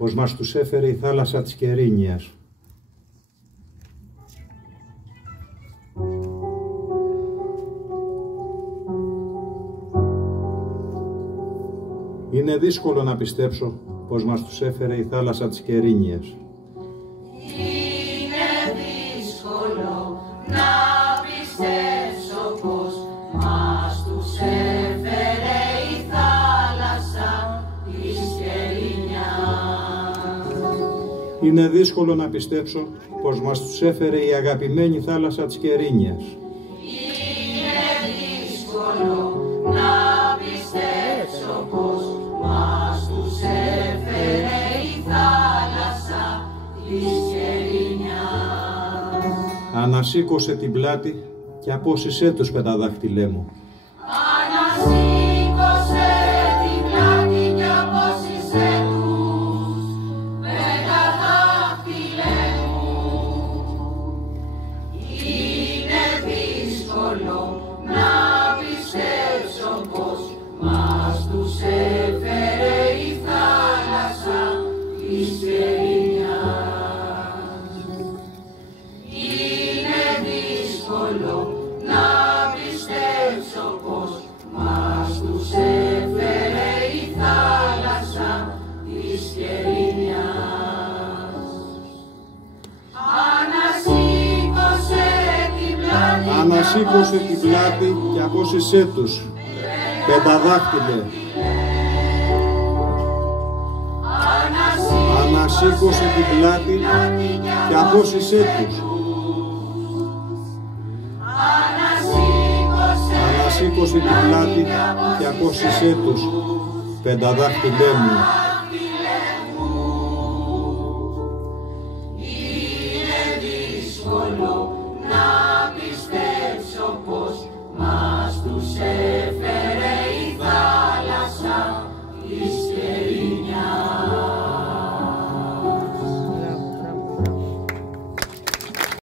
πως μας τους έφερε η θάλασσα της Κερίνιας. Είναι δύσκολο να πιστέψω πως μας τους έφερε η θάλασσα της Κερίνιας. Είναι δύσκολο να πιστέψω πως μας τους έφερε η θάλασσα της Κερίνιας. Είναι δύσκολο να πιστέψω πως μας τους έφερε η αγαπημένη θάλασσα της Κερίνιας. Είναι δύσκολο να πιστέψω πως μας τους έφερε η θάλασσα της Κερίνιας. Ανασήκωσε την πλάτη και απόσυσέ τους, πενταδάχτυλέ μου. Ανασήκωσε την πλάτη και απόσυσέ τους, πενταδάχτυλέ μου. Είναι δύσκολο να πιστέψω πως μας τους έφερε η θάλασσα της Κερίνιας. Είναι δύσκολο να πιστέψω πως μας τους έφερε η θάλασσα της Κερίνιας. Ανασήκωσε την πλάτη, Ανασήκωσε την πλάτη και απόσυσέ τους, πενταδάχτυλε. Ανασήκωσε την πλάτη και απόσυσέ τους. Ανασήκωσε την πλάτη και απόσυσέ τους, πενταδάχτυλέ μου.